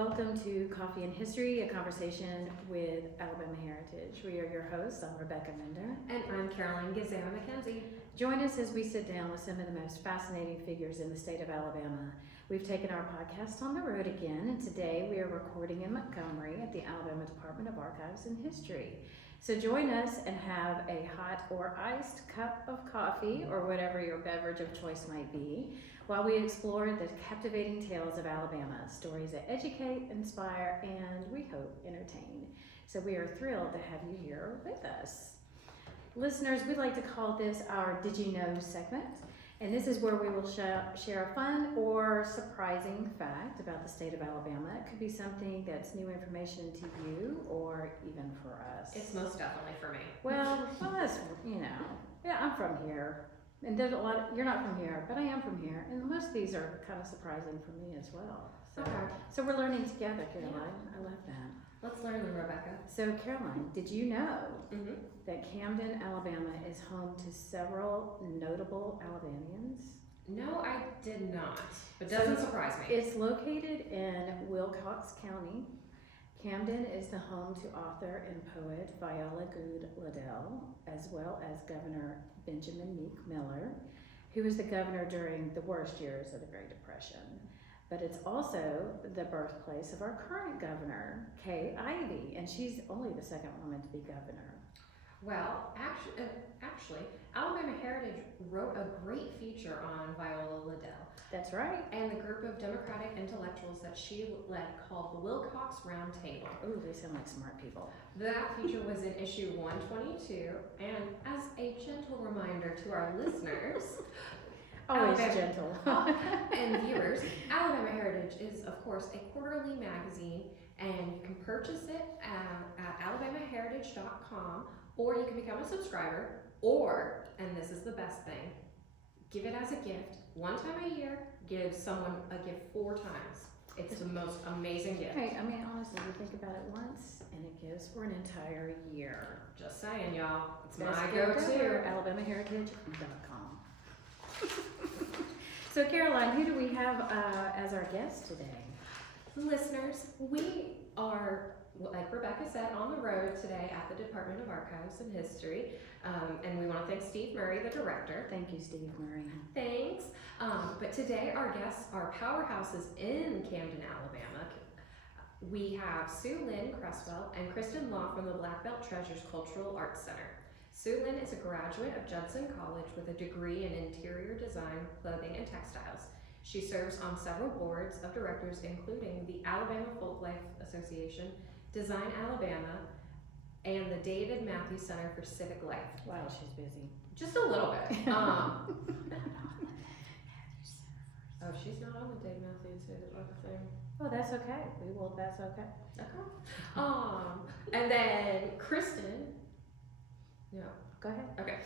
Welcome to Coffee and History, a conversation with Alabama Heritage. We are your hosts. I'm Rebecca Mender. And I'm Caroline Gazera McKenzie. Join us as we sit down with some of the most fascinating figures in the state of Alabama. We've taken our podcast on the road again, and today we are recording in Montgomery at the Alabama Department of Archives and History. So join us and have a hot or iced cup of coffee, or whatever your beverage of choice might be, while we explore the captivating tales of Alabama, stories that educate, inspire, and we hope entertain. So we are thrilled to have you here with us. Listeners, we'd like to call this our Did You Know segment, and this is where we will share a fun or surprising fact about the state of Alabama. It could be something that's new information to you or even for us. It's most definitely for me. Well, that's, yeah, I'm from here. And there's a lot of, you're not from here, but I am from here. And most of these are kind of surprising for me as well. So, Okay. So we're learning together, Caroline. I love that. Let's learn, Rebecca. So Caroline, did you know Mm-hmm. that Camden, Alabama is home to several notable Alabamians? No, I did not. But doesn't surprise me. It's located in Wilcox County. Camden is the home to author and poet Viola Good Liddell, as well as Governor Benjamin Meek Miller, who was the governor during the worst years of the Great Depression. But it's also the birthplace of our current governor, Kay Ivey, and she's only the second woman to be governor. Well, actually, Alabama Heritage wrote a great feature on Viola Liddell That's right. and the group of Democratic intellectuals that she led called the Wilcox Round Table. Ooh, they sound like smart people. That feature was in issue 122, and as a gentle reminder to our listeners, Always Alabama- gentle. and viewers, Alabama Heritage is, of course, a quarterly magazine, and you can purchase it at alabamaheritage.com, or you can become a subscriber, or, and this is the best thing, give it as a gift. One time a year, give someone a gift 4 times. It's the most amazing gift. Right, I mean, honestly, you think about it once, and it gives for an entire year. Just saying, y'all. It's Best my gift go-to. ever, alabamaheritage.com. So Caroline, who do we have as our guest today? Listeners, we are, like Rebecca said, on the road today at the Department of Archives and History, and we want to thank Steve Murray, the director. Thank you, Steve Murray. Thanks. But today our guests are powerhouses in Camden, Alabama. We have SuLyn Cresswell and Kristen Law from the Black Belt Treasures Cultural Arts Center. SuLyn is a graduate of Judson College with a degree in interior design, clothing, and textiles. She serves on several boards of directors, including the Alabama Folklife Association, Design Alabama, and the David Matthews Center for Civic Life. Wow, she's busy. Just a little bit. Oh, she's not on the David Matthews Civic Life thing. Oh, that's okay. That's okay. Okay. And then Kristen. No. Go ahead. Okay.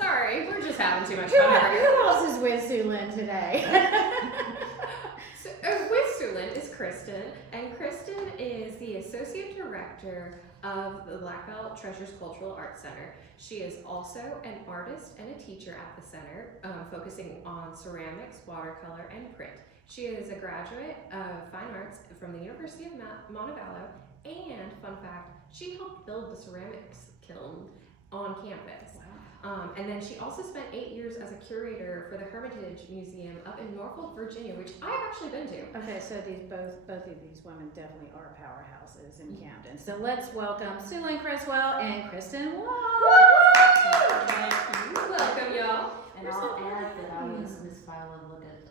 Sorry, we're just having too much fun over here. Who else is with SuLyn today? So, with SuLyn is Kristen, and Kristen is the Associate Director of the Black Belt Treasures Cultural Arts Center. She is also an artist and a teacher at the center, focusing on ceramics, watercolor, and print. She is a graduate of fine arts from the University of Montevallo, and fun fact, she helped build the ceramics kiln on campus. Wow. And then she also spent 8 years as a curator for the Hermitage Museum up in Norfolk, Virginia, which I've actually been to. Okay, so both of these women definitely are powerhouses in Camden. So let's welcome SuLyn Cresswell and Kristen Law. Welcome, y'all. And I'll add that I was Miss Viola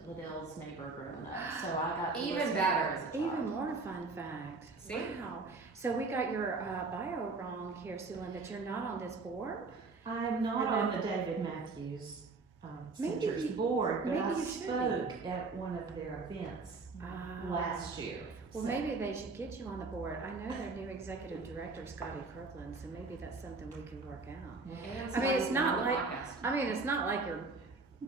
Liddell's neighbor growing up, so I got to Even listen to better. her as a child. Even more fun fact. See? Wow. So we got your bio wrong here, SuLyn, that you're not on this board. I'm not on the David Matthews Maybe Center's you- board, but maybe I you should be. spoke at one of their events last year. Well, So- maybe they should get you on the board. I know their new executive director, Scotty Kirkland, so maybe that's something we can work out. And I mean, it's somebody's not on the like- podcast. I mean, it's not like you're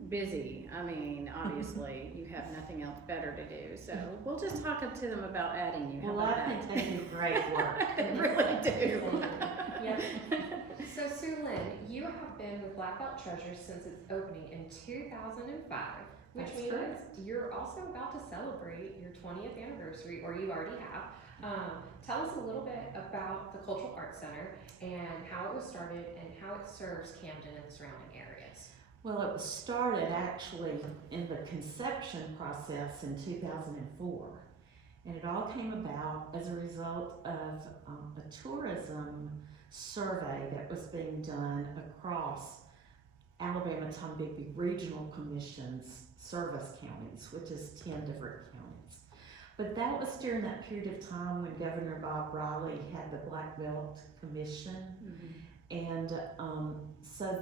busy. I mean, obviously, you have nothing else better to do. So we'll just talk to them about adding you. How Well, about I that? think they do great work. They really do. Yep. So SuLyn, you have been with Black Belt Treasures since its opening in 2005, which That's means correct. you're also about to celebrate your 20th anniversary, or you already have. Tell us a little bit about the Cultural Arts Center and how it was started and how it serves Camden and surrounding areas. Well, it was started actually in the conception process in 2004. And it all came about as a result of a tourism survey that was being done across Alabama Tombigbee Regional Commission's service counties, which is 10 different counties. But that was during that period of time when Governor Bob Riley had the Black Belt Commission. Mm-hmm. And so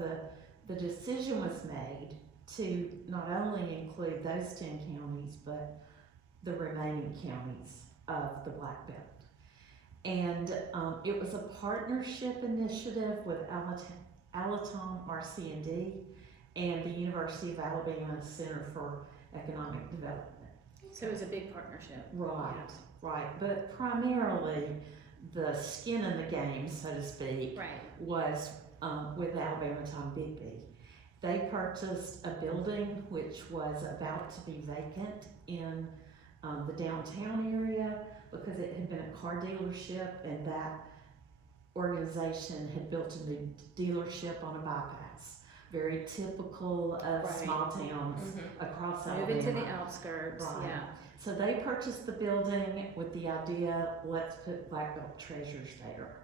the decision was made to not only include those 10 counties, but the remaining counties of the Black Belt. And it was a partnership initiative with Alaton RC&D and the University of Alabama Center for Economic Development. So it was a big partnership. Right, right. But primarily the skin in the game, so to speak, Right. was with Alabama Tombigbee. They purchased a building which was about to be vacant in the downtown area because it had been a car dealership, and that organization had built a new dealership on a bypass. Very typical of Right. small towns across Move Alabama. into the outskirts. Right. Yeah. So they purchased the building with the idea, let's put Black Belt Treasures there.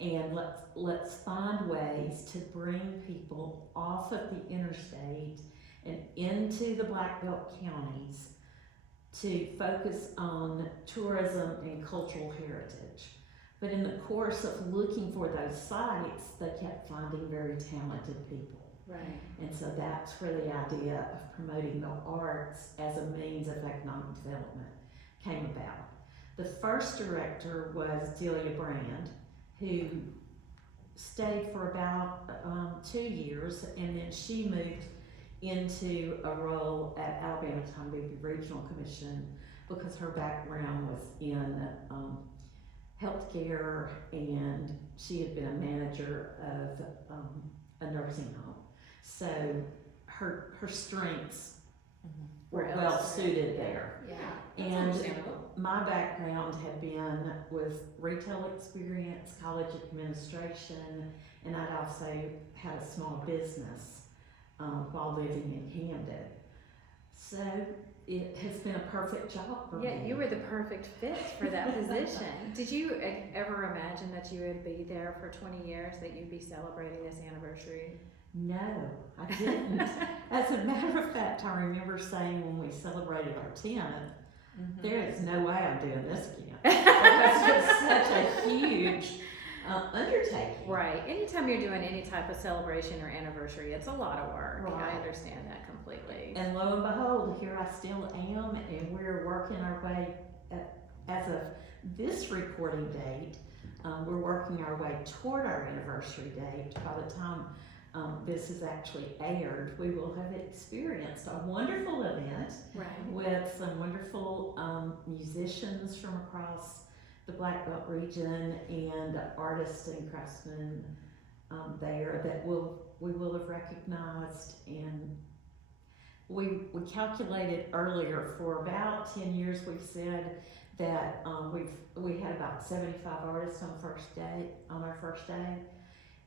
And let's find ways to bring people off of the interstate and into the Black Belt counties to focus on tourism and cultural heritage. But in the course of looking for those sites, they kept finding very talented people. Right. And so that's where the idea of promoting the arts as a means of economic development came about. The first director was Delia Brand, who stayed for about 2 years, and then she moved into a role at Alabama Tombigbee Regional Commission because her background was in healthcare, and she had been a manager of a nursing home. So her strengths were Were well elsewhere. suited there. Yeah, that's And understandable. my background had been with retail experience, college administration, and I'd also had a small business while living in Camden. So it has been a perfect job for me. Yeah, you were the perfect fit for that position. Did you ever imagine that you would be there for 20 years, that you'd be celebrating this anniversary? No, I didn't. As a matter of fact, I remember saying when we celebrated our 10th, there is no way I'm doing this again. Because it's such a huge undertaking. Right. Anytime you're doing any type of celebration or anniversary, it's a lot of work. I Right. understand that completely. And lo and behold, here I still am, and we're working our way, as of this recording date, we're working our way toward our anniversary date. By the time this is actually aired, we will have experienced a wonderful event Right. with some wonderful musicians from across the Black Belt region and artists and craftsmen there that we will have recognized. And we calculated earlier, for about 10 years we've said that we had about 75 artists on our first day,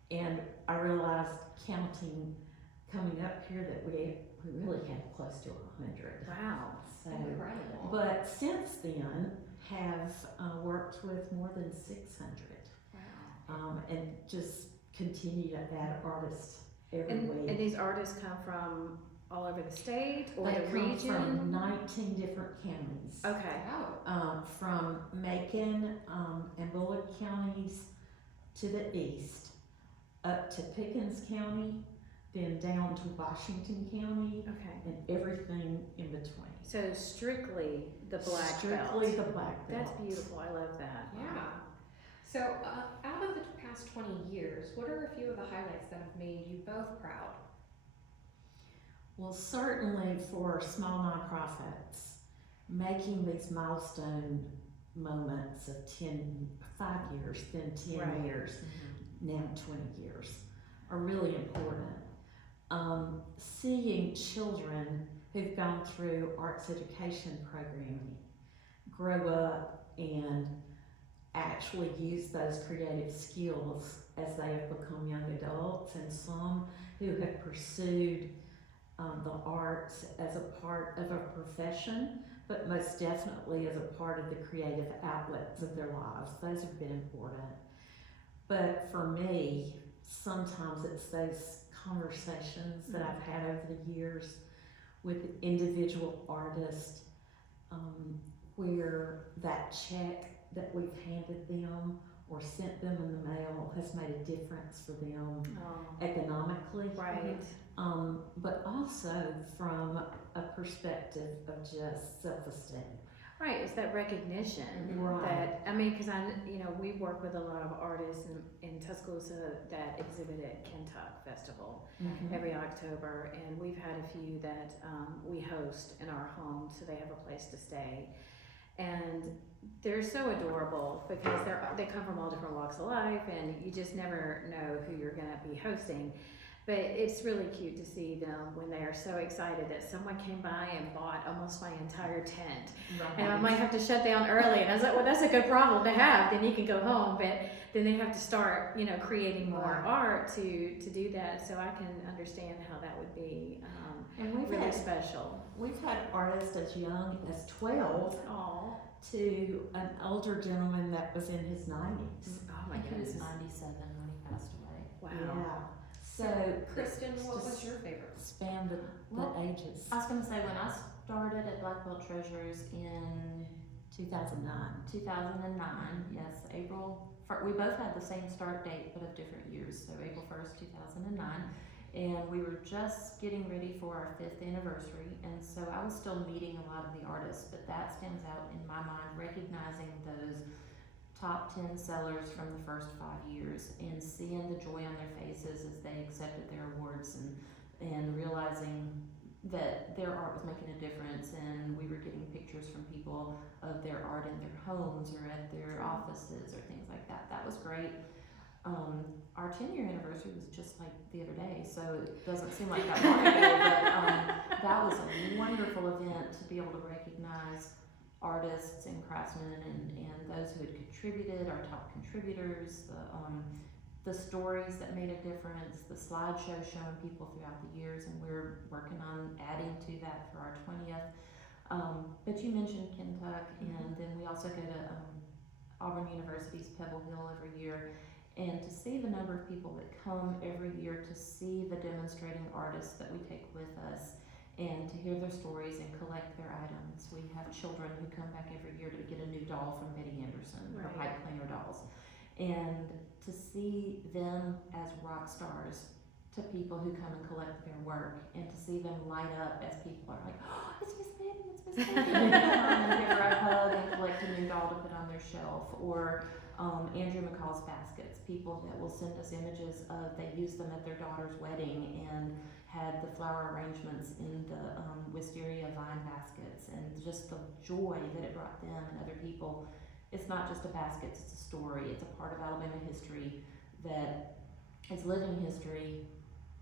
and I realized counting coming up here that we really had close to 100. Wow. So, Incredible. but since then have worked with more than 600, Wow. and just continue to add artists every And week. these artists come from all over the state or They the come region? from 19 different counties. Okay. Wow. From Macon and Bullock counties to the east, up to Pickens County, then down to Washington County, Okay. and everything in between. So strictly the black Strictly belt. the black belt. That's beautiful. I love that. Yeah. So, out of the past 20 years, what are a few of the highlights that have made you both proud? Well, certainly for small nonprofits, making these milestone moments of 5 years, then 10 Right. years, now 20 years, are really important. Seeing children who've gone through arts education programming grow up and actually use those creative skills as they have become young adults, and some who have pursued the arts as a part of a profession, but most definitely as a part of the creative outlets of their lives. Those have been important. But for me, sometimes it's those conversations that I've had over the years with individual artists, where that check that we've handed them or sent them in the mail has made a difference for them economically. Right. But also from a perspective of just self-esteem. Right, it's that recognition Right. that, I mean, because we work with a lot of artists in Tuscaloosa that exhibit at Kentuck Festival every October, and we've had a few that we host in our home, so they have a place to stay. And they're so adorable because they come from all different walks of life, and you just never know who you're going to be hosting. But it's really cute to see them when they are so excited that someone came by and bought almost my entire tent. Right. And I might have to shut down early. And I was like, well, that's a good problem to have. Then you can go home. But then they have to start, creating more Right. art to do that. So I can understand how that would be And we've really had special. artists as young as 12 Oh, to an older gentleman that was in his 90s. oh my I think he was goodness. 97 when he passed away. Wow. Yeah. So Kristen, it's what was just your favorite? Span the Well, ages. I was going to say, when I started at Black Belt Treasures in 2009. 2009, yes, we both had the same start date, but of different years, so April 1st, 2009. And we were just getting ready for our 5th anniversary, and so I was still meeting a lot of the artists, but that stands out in my mind, recognizing those top 10 sellers from the first 5 years and seeing the joy on their faces as they accepted their awards, and realizing that their art was making a difference, and we were getting pictures from people of their art in their homes or at their offices or things like that. That was great. Our 10-year anniversary was just like the other day, so it doesn't seem like that long ago, but that was a wonderful event to be able to recognize artists and craftsmen and those who had contributed, our top contributors, the stories that made a difference, the slideshow showing people throughout the years, and we're working on adding to that for our 20th. But you mentioned Kentuck, and then we also go to Auburn University's Pebble Hill every year. And to see the number of people that come every year to see the demonstrating artists that we take with us and to hear their stories and collect their items. We have children who come back every year to get a new doll from Betty Anderson, her Right. pipe cleaner dolls. And to see them as rock stars to people who come and collect their work, and to see them light up as people are like, oh, it's Miss Betty, it's Miss Betty. And give her a hug and collect a new doll to put on their shelf. Or Andrew McCall's baskets, people that will send us images of, they used them at their daughter's wedding and had the flower arrangements in the wisteria vine baskets, and just the joy that it brought them and other people. It's not just a basket, it's a story, it's a part of Alabama history that is living history,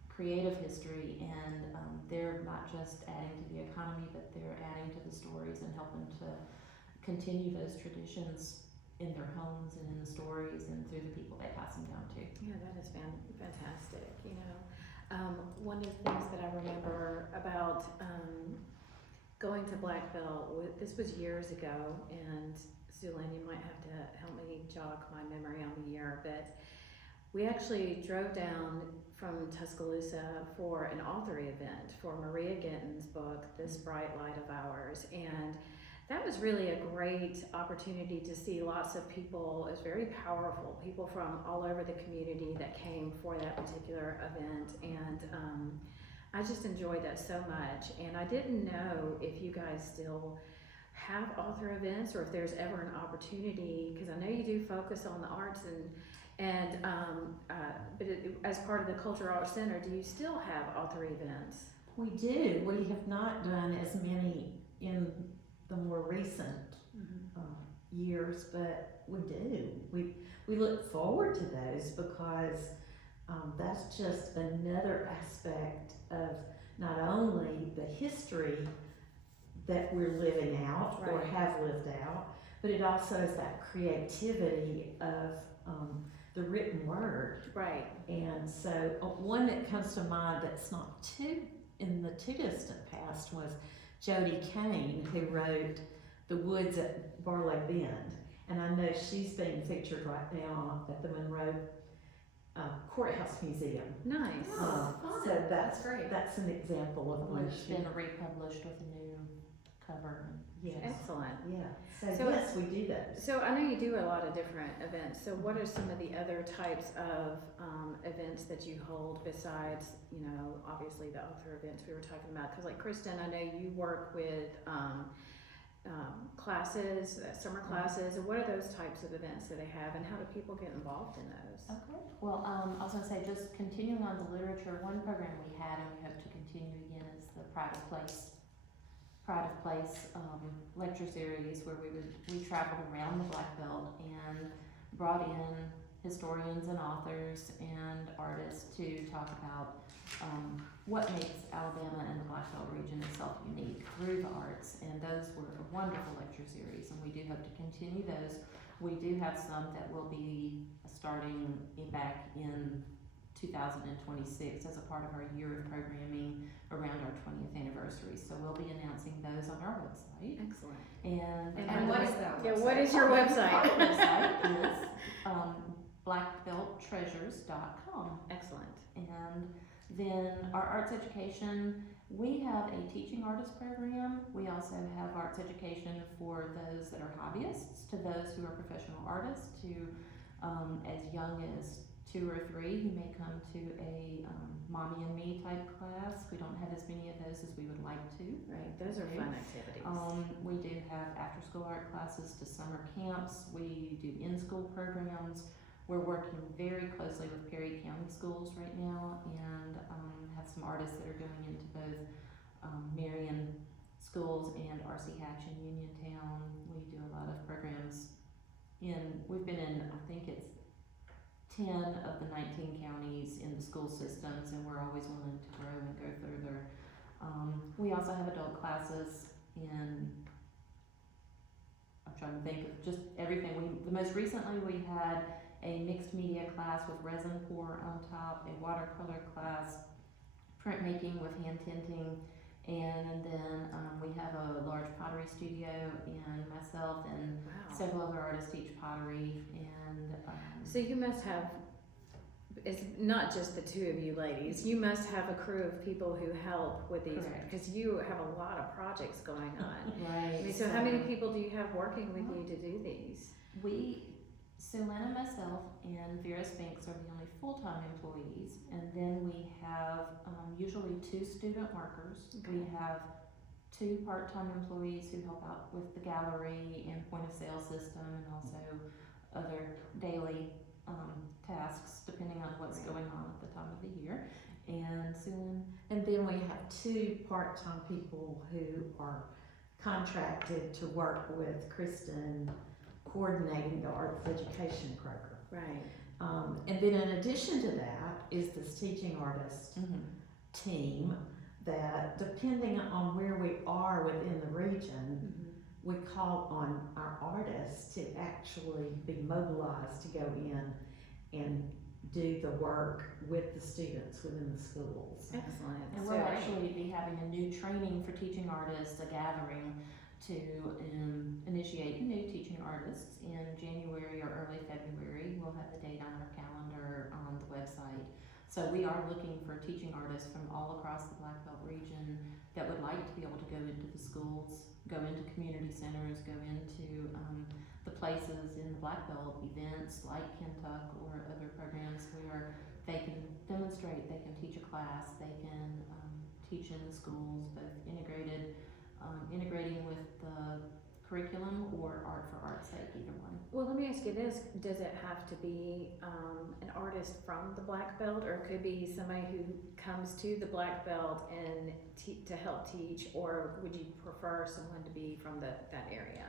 creative history, and they're not just adding to the economy, but they're adding to the stories and helping to continue those traditions in their homes and in the stories and through the people they pass them down to. Yeah, that is fantastic. One of the things that I remember about going to Black Belt, this was years ago, and SuLyn, you might have to help me jog my memory on the year, but we actually drove down from Tuscaloosa for an author event for Maria Ginton's book, This Bright Light of Ours, and that was really a great opportunity to see lots of people. It was very powerful, people from all over the community that came for that particular event, and I just enjoyed that so much. And I didn't know if you guys still have author events or if there's ever an opportunity, because I know you do focus on the arts but as part of the Cultural Arts Center, do you still have author events? We do. We have not done as many in the more recent years, but we do. We look forward to those because that's just another aspect of not only the history that we're living out or Right. have lived out, but it also is that creativity of the written word. Right. And so one that comes to mind that's not too in the too distant past was Jody Kane, who wrote The Woods at Barlow Bend. And I know she's being featured right now at the Monroe Courthouse Museum. Nice. Oh, fun. So that's great. That's an example of one It's been republished with a new cover. Yes. Excellent. Yeah. So- So yes, we do those. So I know you do a lot of different events. So what are some of the other types of events that you hold besides, obviously the author events we were talking about? Because like Kristen, I know you work with classes, summer classes. What are those types of events that they have, and how do people get involved in those? Okay. Well, I was gonna say, just continuing on the literature, one program we had and we hope to continue again is the Pride of Place lecture series, where we traveled around the Black Belt and brought in historians and authors and artists to talk about what makes Alabama and the Black Belt region itself unique through the arts. And those were a wonderful lecture series, and we do hope to continue those. We do have some that will be starting back in 2026 as a part of our year of programming around our 20th anniversary. So we'll be announcing those on our website. Excellent. And what is that Yeah, website? what is your Our website? website is blackbelttreasures.com. Excellent. And then our arts education, we have a teaching artist program. We also have arts education for those that are hobbyists, to those who are professional artists, to as young as 2 or 3 who may come to a mommy and me type class. We don't have as many of those as we would like to. Right. Those are fun activities. We do have after school art classes to summer camps. We do in-school programs. We're working very closely with Perry County Schools right now, and have some artists that are going into both Marion schools and R.C. Hatch in Uniontown. We do a lot of programs we've been in, I think it's 10 of the 19 counties in the school systems, and we're always willing to grow and go further. We also have adult classes in, I'm trying to think of just everything. The most recently we had a mixed media class with resin pour on top, a watercolor class, printmaking with hand tinting, and then we have a large pottery studio, and myself and Wow. several other artists teach pottery. And So you must have, it's not just the 2 of you ladies, you must have a crew of people who help with these, Correct. because you have a lot of projects going on. right. I mean, so how many people do you have working with you to do these? SuLyn and myself and Vera Spinks are the only full-time employees, and then we have usually 2 student workers. Okay. We have 2 part-time employees who help out with the gallery and point of sale system, and also other daily tasks depending on what's going on at the time of the year. And SuLyn, And then we have 2 part-time people who are contracted to work with Kristen coordinating the arts education program. Right. And then in addition to that is this teaching artist team that, depending on where we are within the region, we call on our artists to actually be mobilized to go in and do the work with the students within the schools. Excellent. and So- we'll actually be having a new training for teaching artists, a gathering to initiate new teaching artists in January or early February. We'll have the date on our calendar on the website. So we are looking for teaching artists from all across the Black Belt region that would like to be able to go into the schools, go into community centers, go into the places in the Black Belt, events like Kentuck or other programs where they can demonstrate, they can teach a class, they can teach in the schools, both integrating with the curriculum or art for art's sake, either one. Well, let me ask ask you this, does it have to be an artist from the black belt, or it could be somebody who comes to the black belt and to help teach, or would you prefer someone to be from that area?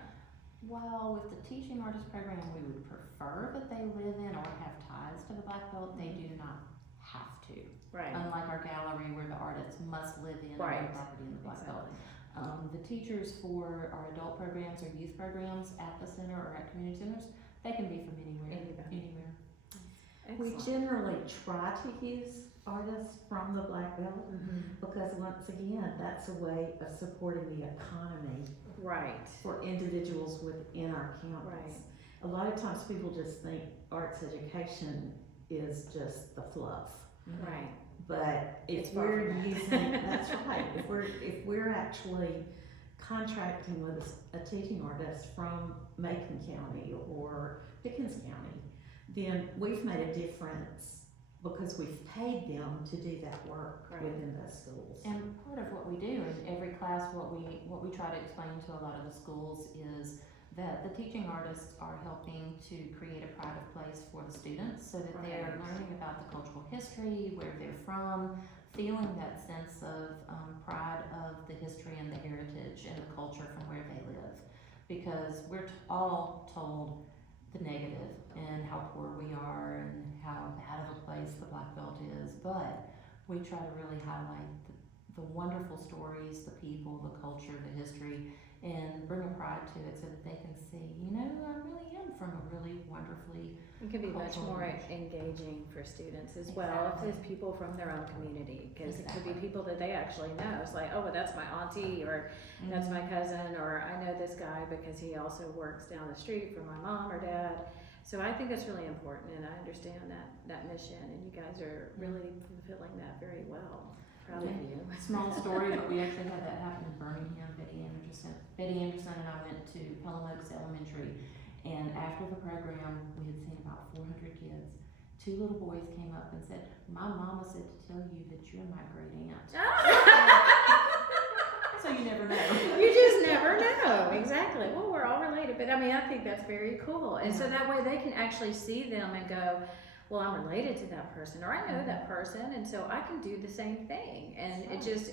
Well, with the teaching artist program, we would prefer that they live in or have ties to the black belt. They do not have to. Right. Unlike our gallery where the artists must live in Right. the property in the black belt. Exactly. The teachers for our adult programs or youth programs at the center or at community centers, they can be from anywhere. Anywhere. We Excellent. generally try to use artists from the black belt because once again, that's a way of supporting the economy Right. for individuals within our counties. Right. A lot of times people just think arts education is just the fluff. Right. But It's if far we're from that. using, that's right, if we're actually contracting with a teaching artist from Macon County or Pickens County, then we've made a difference because we've paid them to do that work Right. within those schools. And part of what we do in every class, what we try to explain to a lot of the schools is that the teaching artists are helping to create a pride of place for the students so that they're Right. learning about the cultural history, where they're from, feeling that sense of pride of the history and the heritage and the culture from where they live. Because we're all told the negative and how poor we are and how bad of a place the black belt is, but we try to really highlight the wonderful stories, the people, the culture, the history, and bring a pride to it so that they can see, you know, I really am from a really wonderfully. It can be much Cultural more rich. engaging for students as well if Exactly. it's people from their own community, because it could be Exactly. people that they actually know. It's like, oh, well, that's my auntie, or that's my cousin, or I know this guy because he also works down the street from my mom or dad. So I think it's really important, and I understand that mission, and you guys are really fulfilling that very well. Proud of you. Small story, but we actually had that happen in Birmingham. Betty Anderson and I went to Pelham Oaks Elementary, and after the program, we had seen about 400 kids. 2 little boys came up and said, "My mama said to tell you that you're my great aunt." So you never know. You just never know. Exactly. Well, we're all related, but I mean, I think that's very cool. And so that way they can actually see them and go, well, I'm related to that person, or I know that person, and so I can do the same thing. And it just,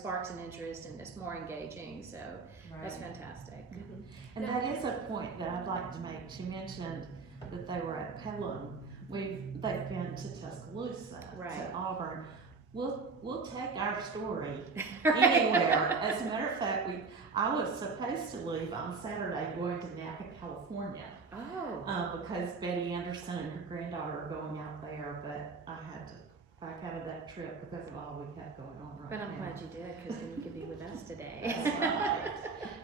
sparks an interest and it's more engaging. So that's fantastic. And that is a point that I'd like to make. She mentioned that they were at Pelham. They've been to Tuscaloosa, Right. to Auburn. We'll take our story anywhere. As a matter of fact, I was supposed to leave on Saturday going to Napa, California, Oh. because Betty Anderson and her granddaughter are going out there, but I had to back out of that trip because of all we had going on right But I'm now. glad you did, because then you could be with us today. That's right.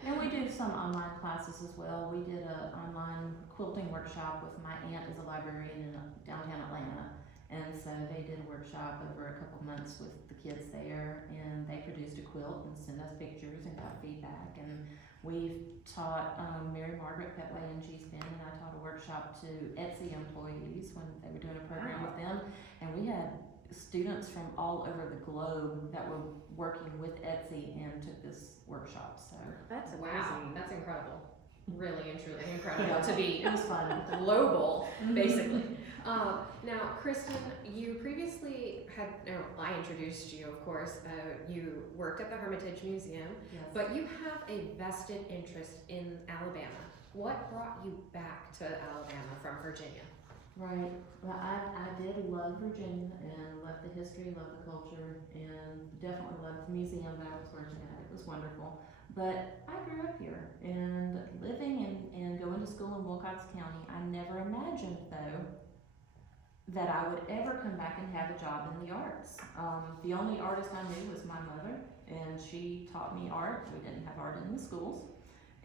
And we do some online classes as well. We did an online quilting workshop with my aunt is a librarian in downtown Atlanta. And so they did a workshop over a couple months with the kids there, and they produced a quilt and sent us pictures and got feedback. And we've taught Mary Margaret Petway and G Spin, and I taught a workshop to Etsy employees when they were doing a program with them. And we had students from all over the globe that were working with Etsy and took this workshop. So That's Wow, amazing. that's incredible. Really and truly incredible to be it was fun. global, basically. Now, Kristen, you previously I introduced you, of course. You worked at the Hermitage Museum, Yes. but you have a vested interest in Alabama. What brought you back to Alabama from Virginia? Right. Well, I did love Virginia and love the history, love the culture, and definitely loved the museum that I was working at. It was wonderful. But I grew up here and living and going to school in Wilcox County. I never imagined, though, that I would ever come back and have a job in the arts. The only artist I knew was my mother, and she taught me art. We didn't have art in the schools.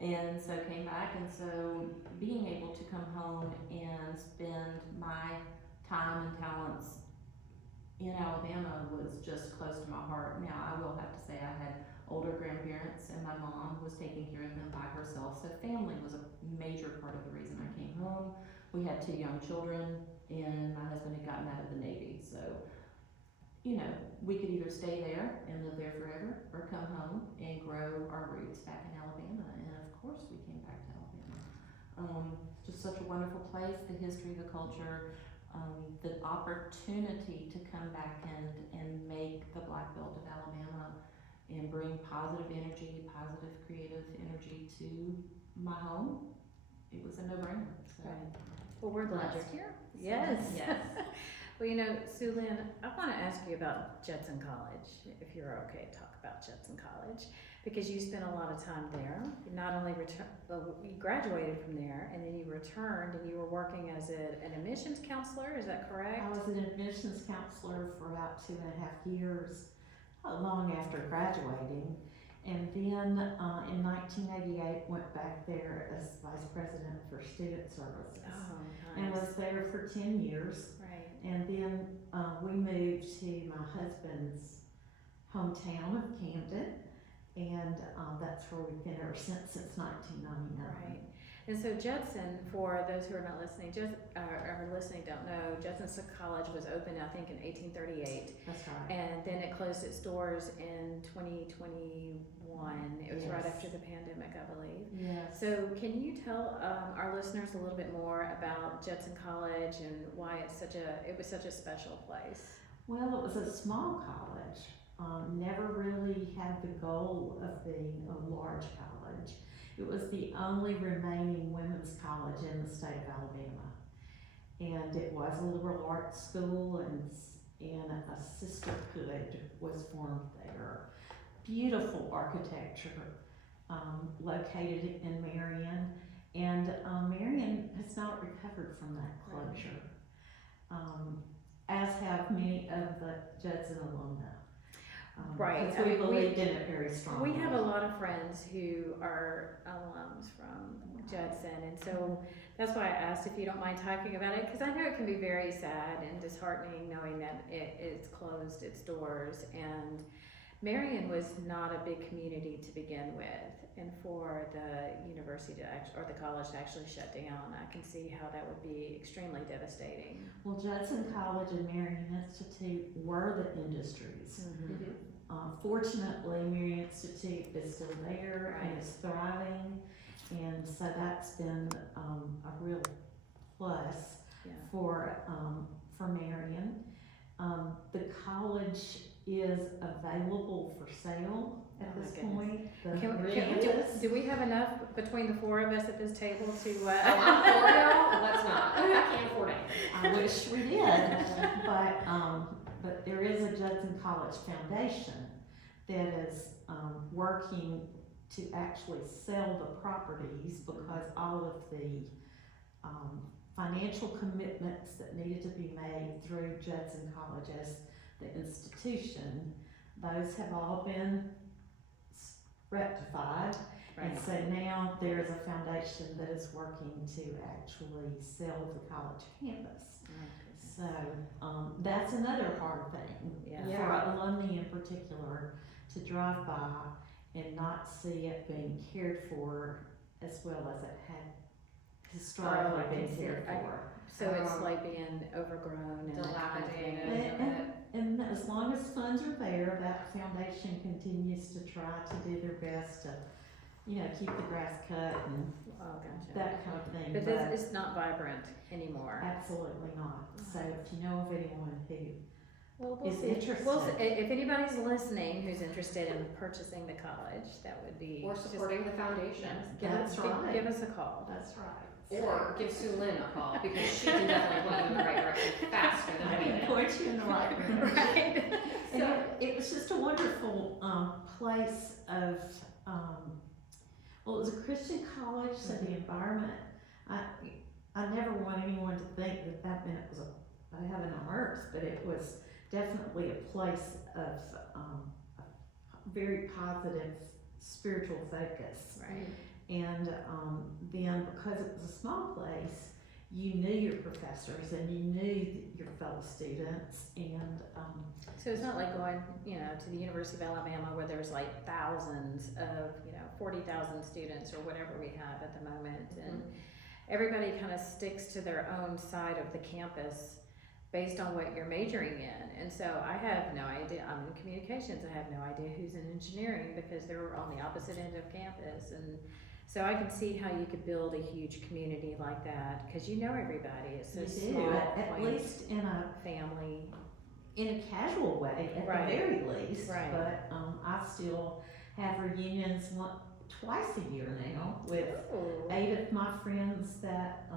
And so came back, and so being able to come home and spend my time and talents in Alabama was just close to my heart. Now, I will have to say I had older grandparents, and my mom was taking care of them by herself, so family was a major part of the reason I came home. We had 2 young children, and my husband had gotten out of the Navy, so we could either stay there and live there forever or come home and grow our roots back in Alabama, and of course we came back to Alabama. just such a wonderful place, the history, the culture, the opportunity to come back and make the Black Belt of Alabama and bring positive energy, positive creative energy to my home. It was a no-brainer, so. Right. Well, we're glad you're Blessed. here. Yes. Yes. Well, you know, SuLyn, I want to ask you about Judson College, if you're okay to talk about Judson College, because you spent a lot of time there. You not only you graduated from there, and then you returned, and you were working as an admissions counselor. Is that correct? I was an admissions counselor for about 2.5 years, long after graduating. And then in 1988, went back there as vice president for student services. Oh, And nice. was there for 10 years. Right. And then we moved to my husband's hometown of Camden. And that's where we've been ever since 1999. Right. And so Judson, for those who are not listening, are listening, don't know, Judson College was opened, I think, in 1838. That's right. And then it closed its doors in 2021. It was right Yes. after the pandemic, I believe. Yes. So can you tell our listeners a little bit more about Judson College and why it was such a special place? Well, it was a small college. Never really had the goal of being a large college. It was the only remaining women's college in the state of Alabama. And it was a liberal arts school, and a sisterhood was formed there. Beautiful architecture, located in Marion, and Marion has not recovered from that closure, as have many of the Judson alumni. Right. Because we I mean, believed in it very strongly. We have a lot of friends who are alums from Judson, and so that's why I asked if you don't mind talking about it, because I know it can be very sad and disheartening knowing that it's closed its doors, and Marion was not a big community to begin with, and for the university or the college to actually shut down, I can see how that would be extremely devastating. Well, Judson College and Marion Institute were the industries. Mhm. Fortunately, Marion Institute is still there Right. and is thriving, and so that's been a real plus Yeah. for Marion. The college is available for sale Oh at my this goodness. point. Do we have enough between the four of us at this table to? Oh, I'm for y'all. Let's not. I can't afford it. I wish we did, but there is a Judson College Foundation that is working to actually sell the properties, because all of the financial commitments that needed to be made through Judson College as the institution, those have all been rectified. Right. And so now there is a foundation that is working to actually sell the college campus. So that's another hard thing Yeah. for Yeah. alumni in particular, to drive by and not see it being cared for as well as it had historically I can been see cared it. for. So it's like being overgrown and that kind of thing. Dilapidated. And as long as funds are there, that foundation continues to try to do their best to, keep the grass cut and Oh, gotcha. that kind of thing. But this is not vibrant anymore. Absolutely not. So if you know of anyone who Well, we'll is see. interested. We'll see. If anybody's listening who's interested in purchasing the college, that would be. Or supporting the foundation. That's right. Give us a call. That's right. Or give SuLyn a call, because she can definitely point you in the right direction faster than I we can can. point you in the right direction. Right. And So, it was just a wonderful place of, well, it was a Christian college, so the environment, I never want anyone to think that meant it was a heaven on earth, but it was definitely a place of a very positive spiritual focus. Right. And then because it was a small place, you knew your professors and you knew your fellow students, and So it's not like going, to the University of Alabama where there's like thousands of, 40,000 students or whatever we have at the moment. And everybody kind of sticks to their own side of the campus based on what you're majoring in. And so I have no idea, I'm in communications, I have no idea who's in engineering because they're on the opposite end of campus. And So I can see how you could build a huge community like that, because you know everybody. It's so You do, small, at quaint least in a family. casual way, at Right. the very least. Right. But I still have reunions twice a year now with Ooh. 8 of my friends that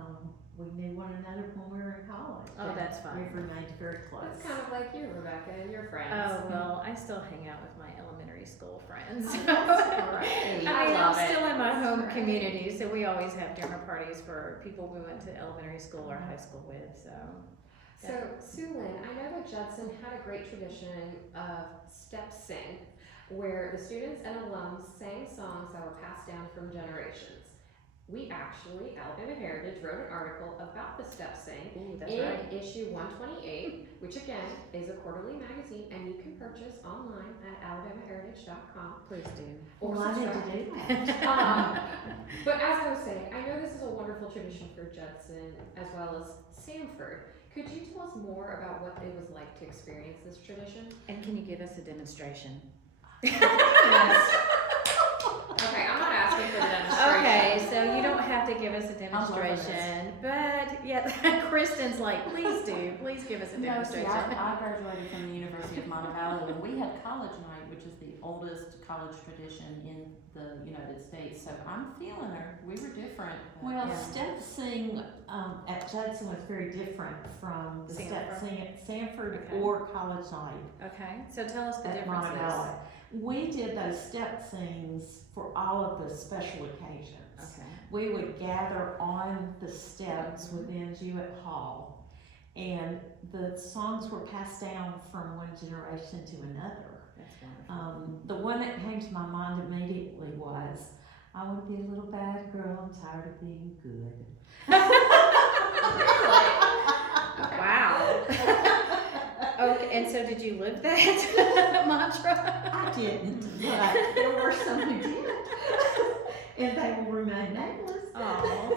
we knew one another when we were in college. Oh, and that's fun. We've remained very close. It's kind of like you, Rebecca, and your friends. Oh, well, I still hang out with my elementary school friends. Oh, that's great. I mean, love I'm it. still in my home Right. community, so we always have dinner parties for people we went to elementary school or high school with, so. So, SuLyn, I know that Judson had a great tradition of step sing, where the students and alums sang songs that were passed down from generations. We actually, Alabama Heritage, wrote an article about the step sing Ooh, that's in right. issue 128, which again is a quarterly magazine, and you can purchase online at alabamaheritage.com. Please do. Or Well, I need subscribe. to do that. But as I was saying, I know this is a wonderful tradition for Judson as well as Sanford. Could you tell us more about what it was like to experience this tradition? And can you give us a demonstration? Yes. Okay, I'm not asking for the demonstration. Okay, so you don't have to give us a demonstration, but yeah, Kristen's like, please do, please give us a No, see, demonstration. I graduated from the University of Montevallo, and we had college night, which is the oldest college tradition in the United States. So I'm feeling her. We were different. but Well, yeah. step sing at Judson was very different from the step Sanford. sing at Sanford Okay. or College Night Okay, so tell us the at differences. Montevallo. We did those step sings for all of the special occasions. Okay, We would gather on the steps within Jewett Hall, and the songs were passed down from one generation to another. that's wonderful. The one that came to my mind immediately was, I want to be a little bad girl, I'm tired of being good. Wow. Okay, and so did you live that mantra? I didn't, but there were some who did. And they will remain nameless. Oh,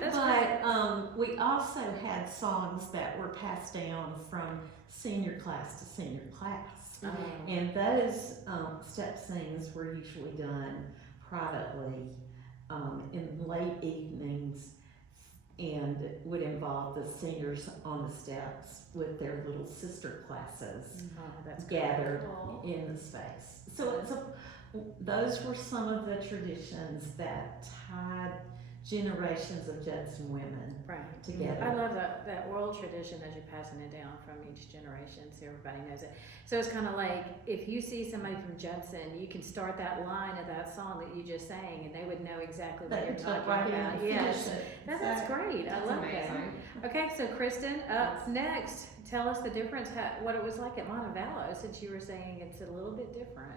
that's great. But we also had songs that were passed down from senior class to senior class. Oh. And those step sings were usually done privately in late evenings, and would involve the seniors on the steps with their little sister classes Oh, that's great. gathered Aw. in the space. So those were some of the traditions that tied generations of Judson women Right. together. I love that oral tradition that you're passing it down from each generation so everybody knows it. So it's kind of like if you see somebody from Judson, you can start that line of that song that you just sang and they would know exactly what you're That talking took right in about. and Yes, finished it. that's great. I That's love amazing. that. Okay, so Kristen, up next, tell us the difference, what it was like at Montevallo, since you were saying it's a little bit different.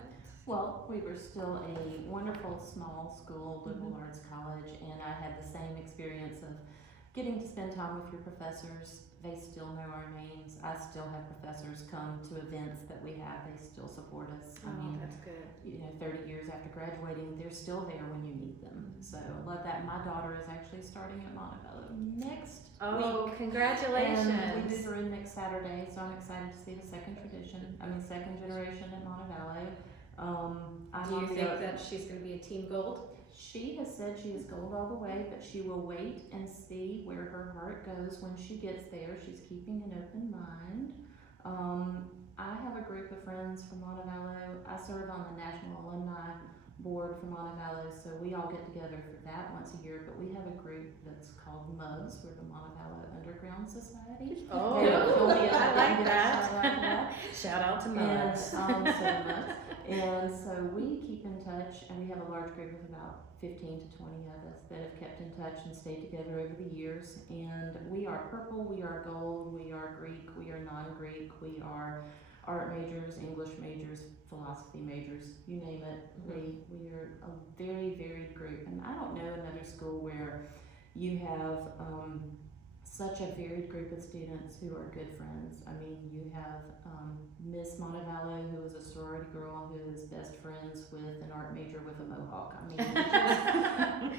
Well, we were still a wonderful small school, liberal arts college, and I had the same experience of getting to spend time with your professors. They still know our names. I still have professors come to events that we have. They still support us. I mean, That's good. 30 years after graduating, they're still there when you need them. So I love that. My daughter is actually starting at Montevallo next Oh, week. congratulations. And we move her in next Saturday, so I'm excited to see the second generation at Montevallo. I'm Do you on the think other- that she's going to be a team gold? She has said she is gold all the way, but she will wait and see where her heart goes when she gets there. She's keeping an open mind. I have a group of friends from Montevallo. I serve on the National Alumni Board for Montevallo, so we all get together for that once a year, but we have a group that's called MUGS, we're the Montevallo Underground Society. Oh, They don't tell me if I didn't like get a that. shout out for that. Shout out to And, Mugs. and so we keep in touch, and we have a large group of about 15 to 20 of us that have kept in touch and stayed together over the years. And we are purple, we are gold, we are Greek, we are non-Greek, we are art majors, English majors, philosophy majors, you name it. We are a very varied group, and I don't know another school where you have such a varied group of students who are good friends. I mean, you have Miss Montevallo, who is a sorority girl who is best friends with an art major with a mohawk. I mean,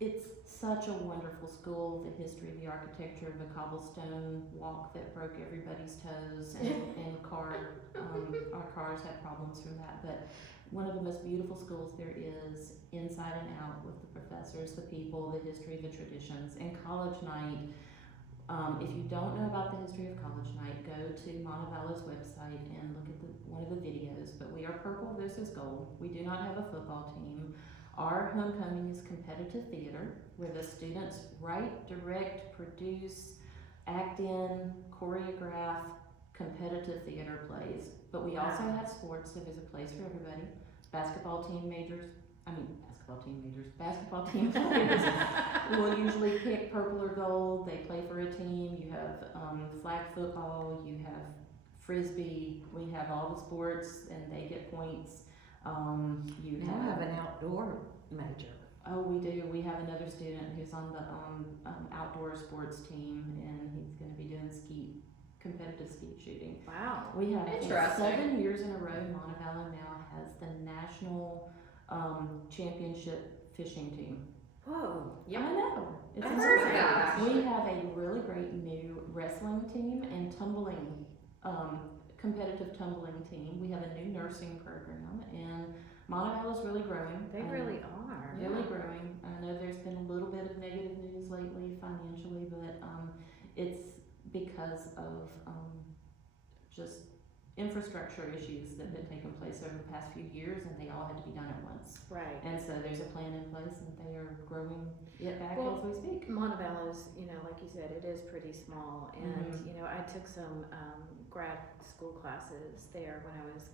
it's such a wonderful school. The history, the architecture, the cobblestone walk that broke everybody's toes, and our cars had problems from that. But one of the most beautiful schools there is, inside and out, with the professors, the people, the history, the traditions. And college night, if you don't know about the history of college night, go to Montevallo's website and look at one of the videos. But we are purple versus gold. We do not have a football team. Our homecoming is competitive theater, where the students write, direct, produce, act in, choreograph competitive theater plays. But we also have sports, so there's a place for everybody. Basketball team players will usually pick purple or gold. They play for a team. You have flag football, you have frisbee, we have all the sports and they get points. You Now have an outdoor major. Oh, we do. We have another student who's on the outdoor sports team, and he's going to be doing competitive skeet shooting. Wow. We have Interesting. 7 years in a row. Montevallo now has the national championship fishing team. Whoa. Yep. I know. It's I've heard of insane. that. We have a really great new wrestling team and tumbling, competitive tumbling team. We have a new nursing program, and Montevallo's really growing. They really are. Really growing. I know there's been a little bit of negative news lately financially, but it's because of just infrastructure issues that have taken place over the past few years, and they all had to be done at once. Right. And so there's a plan in place, and they are growing it back Well, as we speak. Montevallo's, like you said, it is pretty small, and Mhm. I took some grad school classes there when I was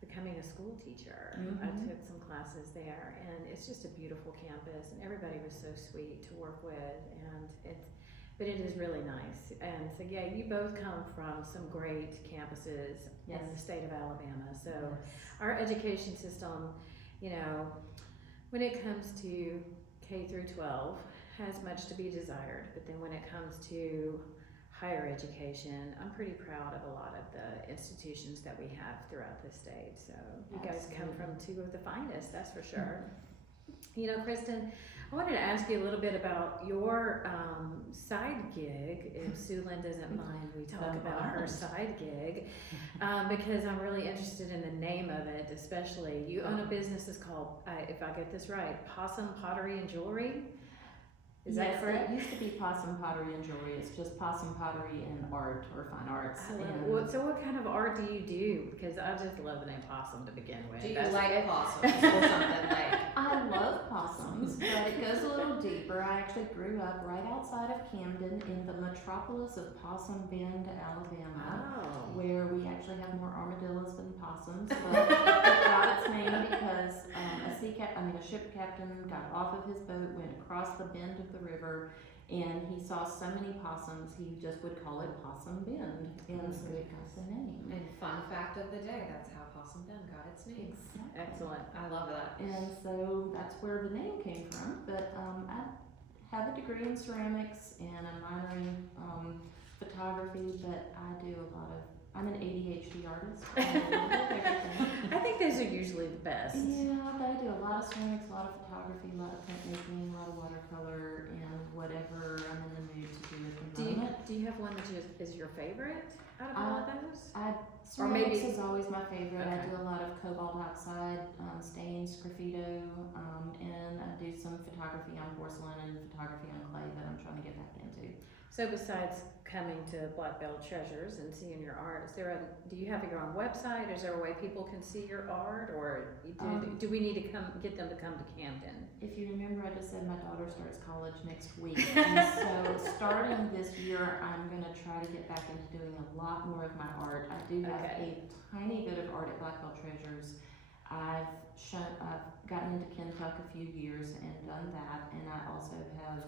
becoming a school teacher. I Mhm. took some classes there, and it's just a beautiful campus, and everybody was so sweet to work with, and but it is really nice. And so yeah, you both come from some great campuses in the Yes. state of Alabama. So our education system, when it comes to K through 12, has much to be desired. But then when it comes to higher education, I'm pretty proud of a lot of the institutions that we have throughout the state. So you guys come from two of the finest, that's for sure. Kristen, I wanted to ask you a little bit about your side gig, if SuLyn doesn't mind we talk about her side gig, because I'm really interested in the name of it, especially. You own a business that's called, if I get this right, Possum Pottery and Jewelry? Is that correct? It used to be Possum Pottery and Jewelry. It's just Possum Pottery and Art, or Fine Arts. So what kind of art do you do? Because I just love the name Possum to begin with. Do you That's- like possums or something like? I love possums, but it goes a little deeper. I actually grew up right outside of Camden in the metropolis of Possum Bend, Alabama, Oh. where we actually have more armadillos than possums. But it got its name because a ship captain got off of his boat, went across the bend of the river, and he saw so many possums, he just would call it Possum Bend, and so it got the name. And fun fact of the day, that's how Possum Bend got its name. Exactly. Excellent. I love that. And so that's where the name came from. But I have a degree in ceramics and a minor in photography, but I'm an ADHD artist. I do a little bit of everything. I think those are usually the best. Yeah, but I do a lot of ceramics, a lot of photography, a lot of printmaking, a lot of watercolor, and whatever I'm in the mood to do at the moment. Do you have one that is your favorite out of all of those? Ceramics is always my favorite. I Okay. do a lot of cobalt oxide stains, graffito, and I do some photography on porcelain and photography on clay that I'm trying to get back into. So besides coming to Black Belt Treasures and seeing your art, do you have your own website? Is there a way people can see your art, or do we need to get them to come to Camden? If you remember, I just said my daughter starts college next week, and so starting this year, I'm going to try to get back into doing a lot more of my art. I do have a tiny bit of art at Black Belt Treasures. I've gotten into Kentucky a few years and done that, and I also have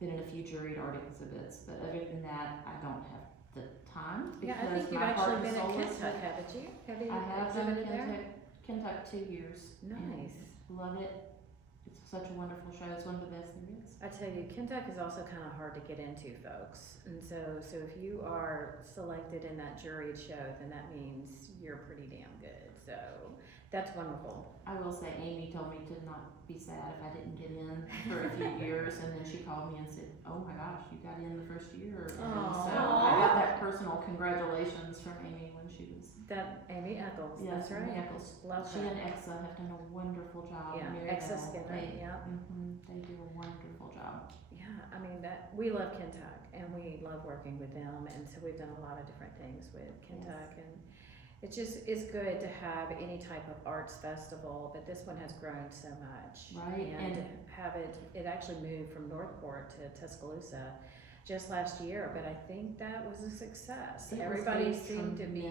been in a few juried art exhibits, but other than that, I don't have the time because Yeah, I think you've my heart actually and been soul in is Kentucky, set. haven't you? Have you I have done exhibited there? Kentucky 2 years. Nice. and love it. It's such a wonderful show. It's one of the best there is. I tell you, Kentucky is also kind of hard to get into, folks. And so if you are selected in that juried show, then that means you're pretty damn good. So That's wonderful. I will say Amy told me to not be sad if I didn't get in for a few years, and then she called me and said, "Oh my gosh, you got in the first year." And so I got that personal congratulations from Amy when she was. That Amy Eccles, Yes, that's right. Amy Eccles. Love She her. and Exa have done a wonderful job. Yeah, Mary Exa Bell, Skinner, they, yeah. they do a wonderful job. Yeah, I mean, we love Kentuck and we love working with them, and so we've done a lot of different things with Kentuck, and it just is good to have any type of arts festival, but this one has grown so much. Right, And to have it actually moved from Northport to Tuscaloosa just last year, but I think that was a success. Everybody seemed to be,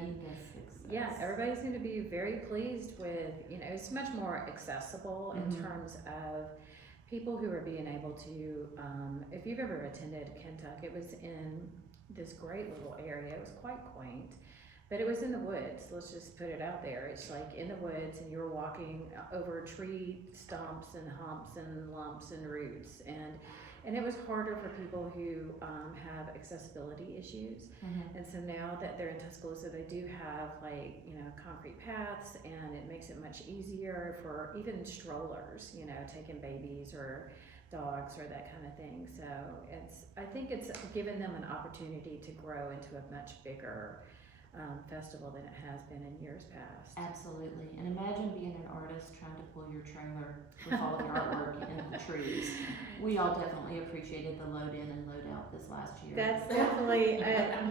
everybody seemed to be very pleased with, it's much more accessible in terms of people who are being able to, if you've ever attended Kentuck, it was in this great little area. It was quite quaint, but it was in the woods. Let's just put it out there. It's like in the woods, and you're walking over tree stumps and humps and lumps and roots, and it was harder for people who have accessibility issues. And so now that they're in Tuscaloosa, they do have concrete paths, and it makes it much easier for even strollers, taking babies or dogs or that kind of thing. So I think it's given them an opportunity to grow into a much bigger festival than it has been in years past. Absolutely. And imagine being an artist trying to pull your trailer with all the artwork into the trees. We all definitely appreciated the load in and load out this last year. That's definitely,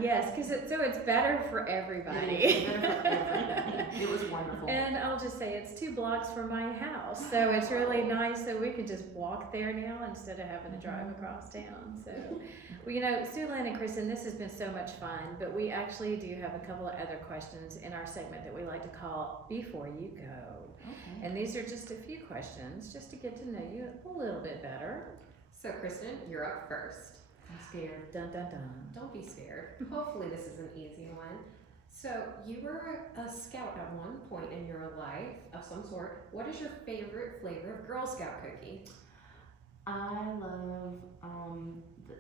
yes, because it's better for everybody. It was wonderful. And I'll just say it's 2 blocks from my house, so it's really nice that we can just walk there now instead of having to drive across town. So, well, SuLyn and Kristen, this has been so much fun, but we actually do have a couple of other questions in our segment that we like to call Before You Go. Okay. And these are just a few questions just to get to know you a little bit better. So Kristen, you're up first. I'm scared. Dun dun dun. Don't be scared. Hopefully this is an easy one. So you were a scout at one point in your life of some sort. What is your favorite flavor of Girl Scout cookie? I love,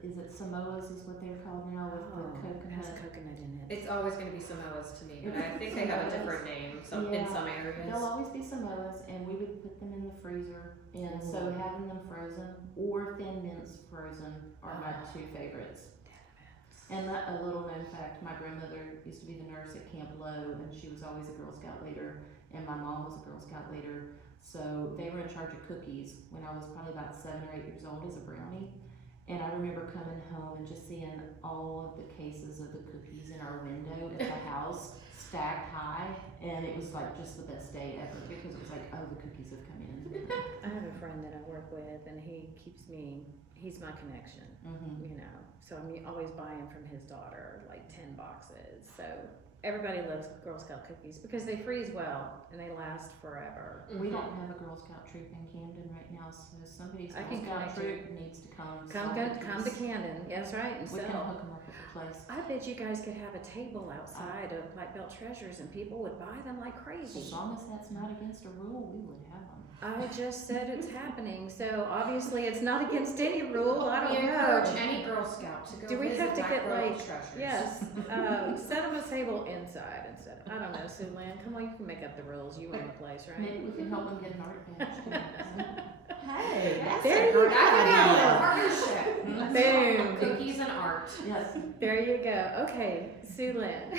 is it Samoas is what they're called now with the It has coconut? coconut in it. It's always going to be Samoas to me, but I It's think they have a Samoas. different name in Yeah. some areas. They'll always be Samoas, and we would put them in the freezer, and so having them frozen or Thin Mints frozen are my 2 favorites. And a little known fact, my grandmother used to be the nurse at Camp Low, and she was always a Girl Scout leader, and my mom was a Girl Scout leader. So they were in charge of cookies when I was probably about 7 or 8 years old as a brownie. And I remember coming home and just seeing all of the cases of the cookies in our window at the house stacked high. And it was like just the best day ever because it was like, oh, the cookies have come in. I have a friend that I work with, and he's my connection, so I'm always buying from his daughter, like 10 boxes. So everybody loves Girl Scout cookies because they freeze well and they last forever. We don't have a Girl Scout troop in Camden right now, so somebody's I Girl can Scout connect troop needs to come. Come to Camden, that's right, and We can sell. hook them up with a place. I bet you guys could have a table outside of Black Belt Treasures and people would buy them like crazy. As long as that's not against a rule, we would have them. I just said it's happening, so obviously it's not against any rule. I We don't encourage know. any Girl Scout to go Do we visit have to Black get, Belt like- Treasures. Yes, set them a table inside instead. I don't know, SuLyn, come on, you can make up the rules. You own the place, right? Maybe we can help them get an art badge. Hey, that's There a you great go. That could be a partnership. Boom. Cookies and art. Yes. There you go. Okay, SuLyn,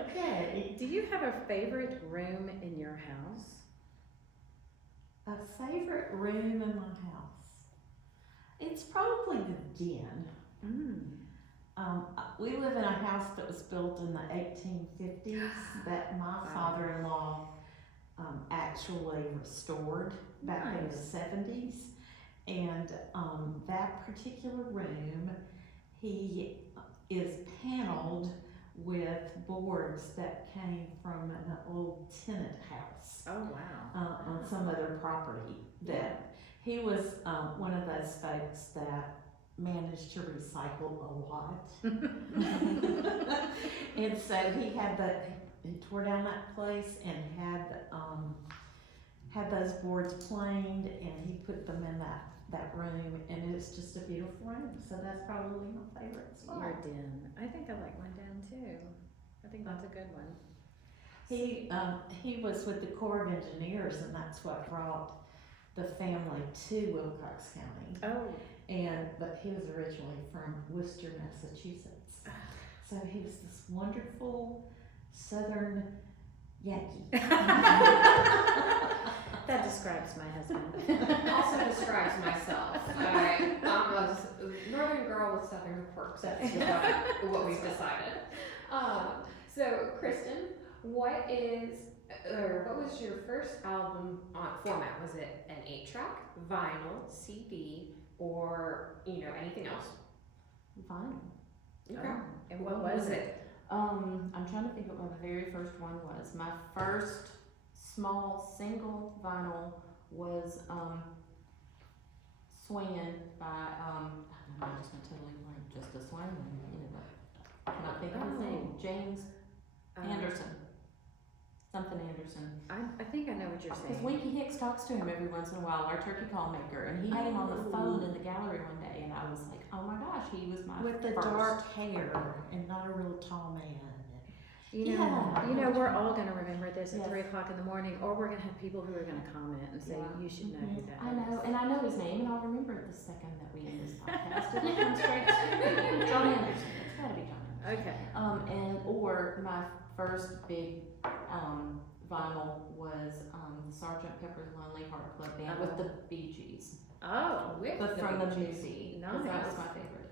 Okay. do you have a favorite room in your house? A favorite room in my house? It's probably the den. We live in a house that was built in the 1850s that my father-in-law actually restored back in the 70s. And that particular room, he is paneled with boards that came from an old tenant house Oh, wow. on some other property. That he was one of those folks that managed to recycle a lot. And so he tore down that place and had those boards planed, and he put them in that room, and it's just a beautiful room. So that's probably my favorite spot. Your den. I think I like my den too. I think that's a good one. He was with the Corps of Engineers, and that's what brought the family to Wilcox County. Oh, But he was originally from Worcester, Massachusetts. So he was this wonderful Southern Yankee. that describes my husband. Also describes myself. I'm a northern girl with southern quirks. That's what we've decided. So Kristen, what was your first album format? Was it an 8-track, vinyl, CD, or anything else? Vinyl. Okay. And what was it? I'm trying to think of what my very first one was. My first small single vinyl was Swingin' by I just went totally blank. Just a swing. Can I think of his name? James Anderson. Something Anderson. I think I know what you're Because saying. Winky Hicks talks to him every once in a while, our turkey call maker, and he had him on the phone in the gallery one day, and I was like, oh my gosh, he was my With the first. dark hair and not a real tall man. You know, we're all gonna remember this at Yes. 3:00 in the morning, or we're gonna have people who are gonna comment and say, Yeah. you should know who that I know, is. and I know his name, and I'll remember it the second that we end this podcast. It'll come straight to John Anderson. It's gotta be John Anderson. Okay. Or my first big vinyl was Sgt. Pepper's Lonely Heart Club Band with the Bee Gees. Oh, With But from the Bee Gees. movie, because that was Nice. my favorite.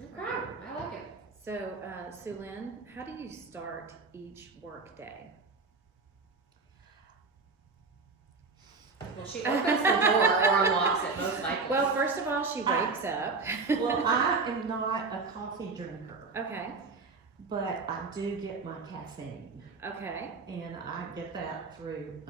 Yeah. Okay, I like it. so SuLyn, how do you start each work day? Well, she opens the door or unlocks it, most likely. Well, first of all, she wakes up. Well, I am not a coffee drinker, Okay, but I do get my caffeine, okay. and I get that through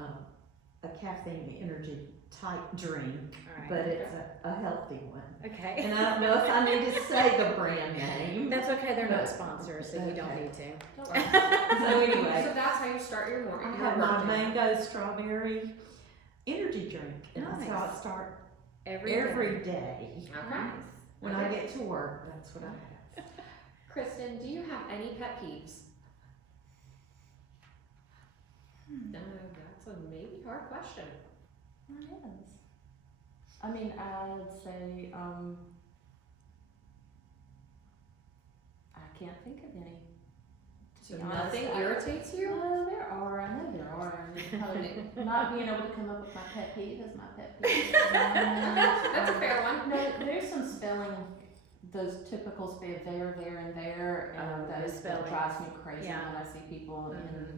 a caffeine energy type drink, All right. but it's a healthy one. Okay. And I don't know if I need to say the brand name. That's okay, they're not But- sponsors, so you don't okay. need to. Don't worry. So anyway, So that's how you start your morning. I your have my workday. mango strawberry energy drink, and that's how I Nice. start Every every day. Okay. Nice. When I get to work, that's what I have. Kristen, do you have any pet peeves? That's a maybe hard question. It is. I mean, I'd say, I can't think of any. So be honest, nothing I- irritates you? There are, I know there are. I mean, probably not being able to come up with my pet peeve is my pet peeve. That's a fair one. No, there's some spelling, those typical there, and there, and Oh, those that misspelling. drives me crazy Yeah. when I see people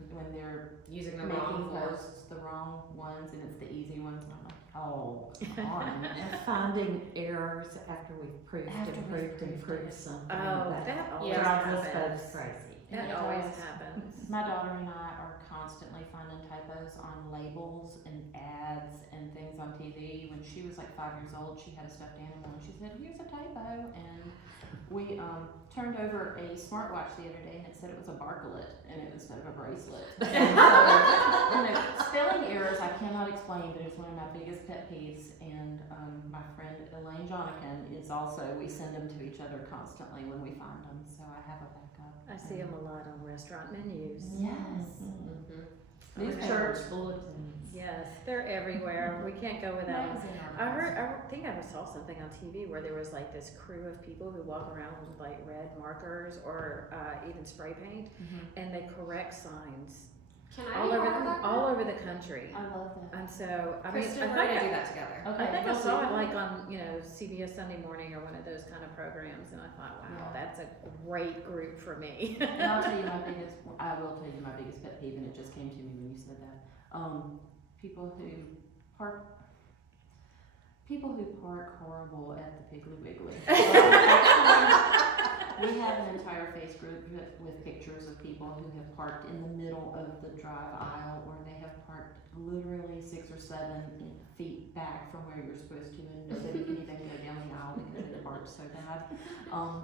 when they're Using the making wrong form. posts the wrong ones, and it's the easy ones, and I'm like, oh, come on. And finding errors after we've proved After and we've proved and proved proved it. something. Oh, that always drives us happens. both crazy. That It always does. happens. My daughter and I are constantly finding typos on labels and ads and things on TV. When she was like 5 years old, she had a stuffed animal and she said, here's a typo. And we turned over a smartwatch the other day and it said it was a barklet and it was instead of a bracelet. And so, spelling errors I cannot explain, but it's one of my biggest pet peeves. And my friend Elaine Jonican is also, we send them to each other constantly when we find them. So I have a backup. I see them a lot on restaurant menus. Yes. Mm-hmm. These church bulletins. Yes, they're everywhere. We can't go without them. Magazine I articles. think I saw something on TV where there was like this crew of people who walk around with like red markers or even spray paint, Mhm. and they correct signs Can I be part of that? all over the country. I love that. And so, I mean, Kristen, I we're think gonna do that together. Okay. I think I we'll saw do it that. like on, CBS Sunday Morning or one of those kind of programs, and I thought, wow, Yeah. that's a great group for me. And I'll tell you my biggest, I will tell you my biggest pet peeve, and it just came to me when you said that. People who park horrible at the Piggly Wiggly. We have an entire face group with pictures of people who have parked in the middle of the drive aisle, or they have parked literally 6 or 7 feet back from where you're supposed to, and nobody can even go down the aisle because they parked so bad.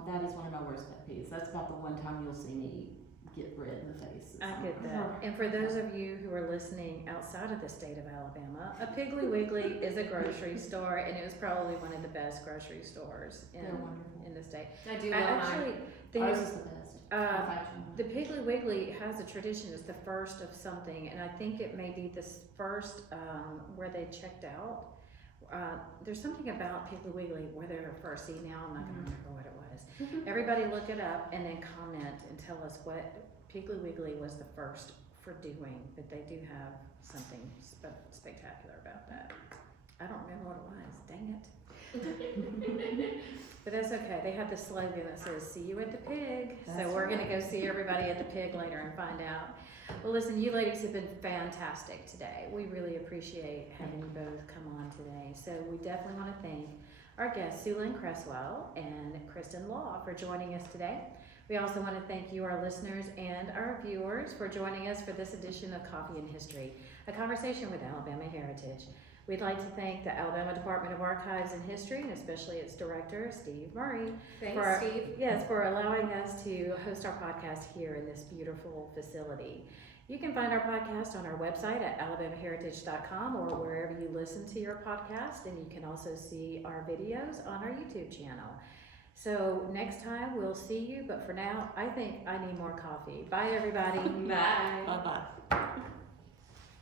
That is one of my worst pet peeves. That's about the one time you'll see me get red in the faces. I get that. And for those of you who are listening outside of the state of Alabama, a Piggly Wiggly is a grocery store, and it was probably one of the best grocery stores in, They're wonderful. in the state. I do love mine. Actually, Ours there's, is the best. the Piggly Wiggly has a tradition. It's the first of something, and I think it may be this first where they checked out. There's something about Piggly Wiggly where they were first. See, now I'm not going to remember what it was. Everybody look it up and then comment and tell us what Piggly Wiggly was the first for doing. But they do have something spectacular about that. I don't remember what it was. Dang it. But that's okay. They have the slogan that says, "See you at the pig." So That's we're going to right. go see everybody at the pig later and find out. Well, listen, you ladies have been fantastic today. We really appreciate having you both come on today. So we definitely want to thank our guests, SuLyn Cresswell and Kristen Law, for joining us today. We also want to thank you, our listeners, and our viewers for joining us for this edition of Coffee and History, a conversation with Alabama Heritage. We'd like to thank the Alabama Department of Archives and History, and especially its director, Steve Murray, Thanks, Steve. Yes, for allowing us to host our podcast here in this beautiful facility. You can find our podcast on our website at alabamaheritage.com or wherever you listen to your podcast, and you can also see our videos on our YouTube channel. So next time we'll see you, but for now, I think I need more coffee. Bye, everybody. Bye. Bye-bye.